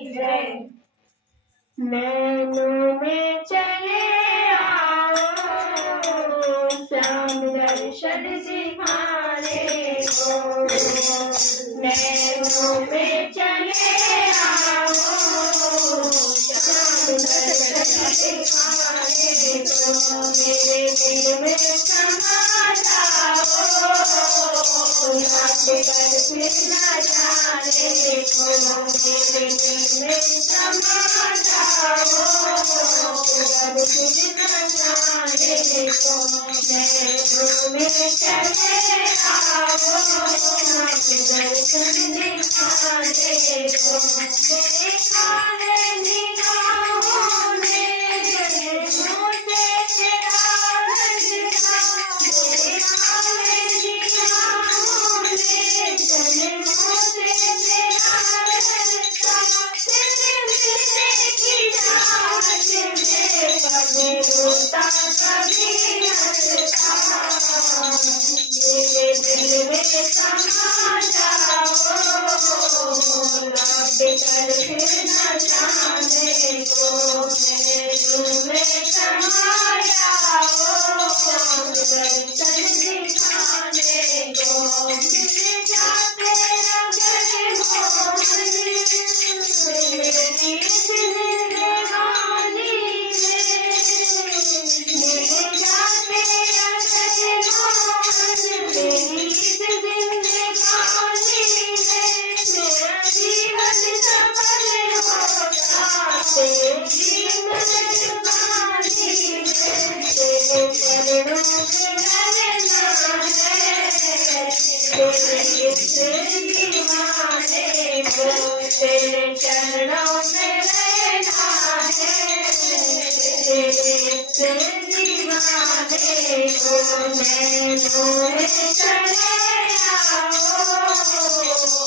जय। नैनों में चले आओ श्याम दर्शन दिखाने को। नैनों में चले आओ श्याम दर्शन दिखाने को। मेरे दिल में समा जाओ याद कर फिर न जाने को। मेरे दिल में समा जाओ याद फिर न जाने को। नैनों में चले आओ नाम दर्शन दिखाने को। देखा है निगाहों ने जन्मों से तेरा रंगता। देखा है निगाहों ने जन्मों से तेरा रंगता। तेरे मिलने की चाहत में कभी रोता कभी हंसता। मेरे दिल में समा जाओ लौट कर फिर न जाने को। नैनों में समा जाओ श्याम दर्शन दिखाने को। मिल जाते अगर मोहन मेरी जिंदगानी में। मिल जाते अगर मोहन मेरी जिंदगानी में। मेरा जीवन सफल होता तेरी मेहरबानी में। तेरे चरणों में रहना है तेरे इस दीवाने को। तेरे चरणों में रहना है तेरे इस दीवाने को। नैनों में चले आओ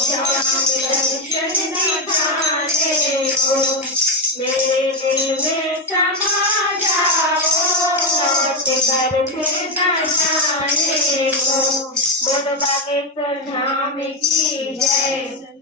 श्याम दर्शन दिखाने को। मेरे दिल में समा जाओ लौट कर फिर न जाने को। बोलो बागेश्वर धाम की जय।